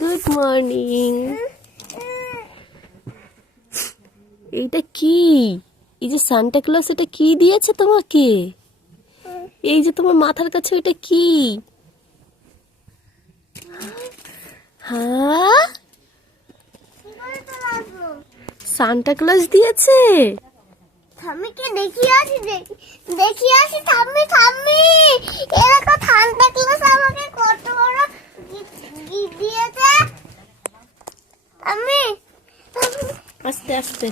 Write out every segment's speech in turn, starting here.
Good morning. এইটা কি? এই যে সান্টা ক্লজ এটা কি দিয়েছে তোমাকে? এই যে তোমার মাথার কাছে ওইটা কি? হ্যাঁ, সান্টা ক্লজ দিয়েছে। থামিকে দেখি আসি থামি এরা তো সান্টা ক্লজ আমাকে কত বড় গিফট দিয়েছে। আমি আস্তে আস্তে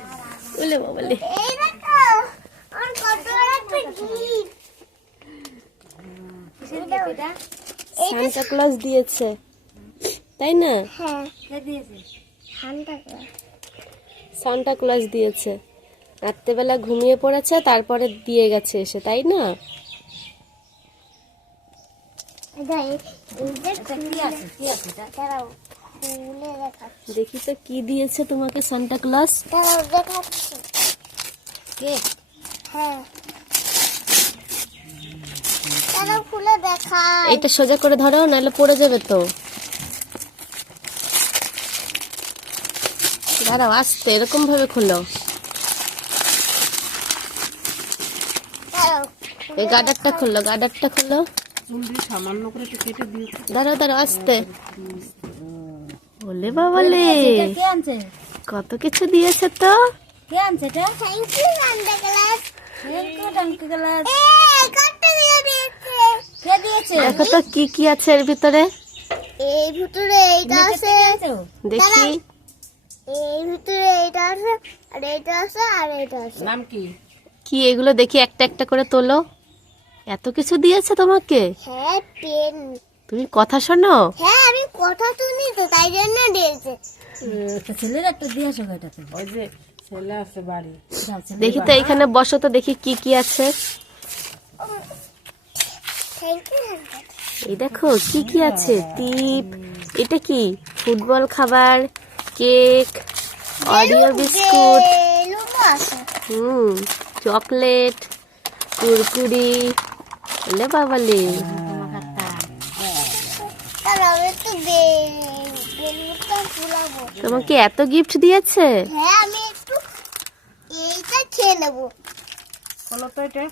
বলে বাবালে, এই দেখো আমার কত বড় একটা গিফট। সান্টা ক্লজ দিয়েছে তাই না? হ্যাঁ, কে দিয়েছে? Santa Claus. সান্টা ক্লজ দিয়েছে। রাত্রেবেলা ঘুমিয়ে পড়েছে, তারপরে দিয়ে গেছে এসে, তাই না? দেখি তো কি দিয়েছে তোমাকে সান্টা ক্লজ। এইটা সোজা করে ধরো, নাহলে পড়ে যাবে তো। দাঁড়াও, আস্তে এরকম ভাবে খোলো। এই গার্ডারটা খোলো, গার্ডারটা খোলো। দাঁড়াও দাঁড়াও, আস্তে। বলে বাবালে, কত কিছু দিয়েছে তো। কে আনছে এটা? Thank you Santa Claus. Thank you Claus. কত দিয়েছে? কে দিয়েছে? দেখো তো কি কি আছে এর ভিতরে। এই ভিতরে এইটা আছে, দেখি। এই ভিতরে এইটা আছে, আর এইটা আছে, আর এইটা আছে। নাম কি? কি এগুলো দেখি, একটা একটা করে তোলো। এত কিছু দিয়েছে তোমাকে। হ্যাঁ, পেন। তুমি কথা শোনো? হ্যাঁ, আমি কথা শুনি তো, তাই জন্য দিয়েছে। ছেলের একটা দিয়ে আসো এটাতে। ওই যে ছেলে আছে বাড়ি। দেখি তো এখানে বসো তো, দেখি কি কি আছে। Thank you. এই দেখো কি কি আছে। টিপ, এটা কি? ফুটবল খাবার, কেক, অরিও বিস্কুট, লুমো আছে। চকলেট, কুরকুরি। বলে বাবালে, তাহলে আমি একটু বেলুনটা ফুলাবো। তোমাকে এত গিফট দিয়েছে। হ্যাঁ, আমি একটু এইটা খেয়ে নেবো। বলো তো এটা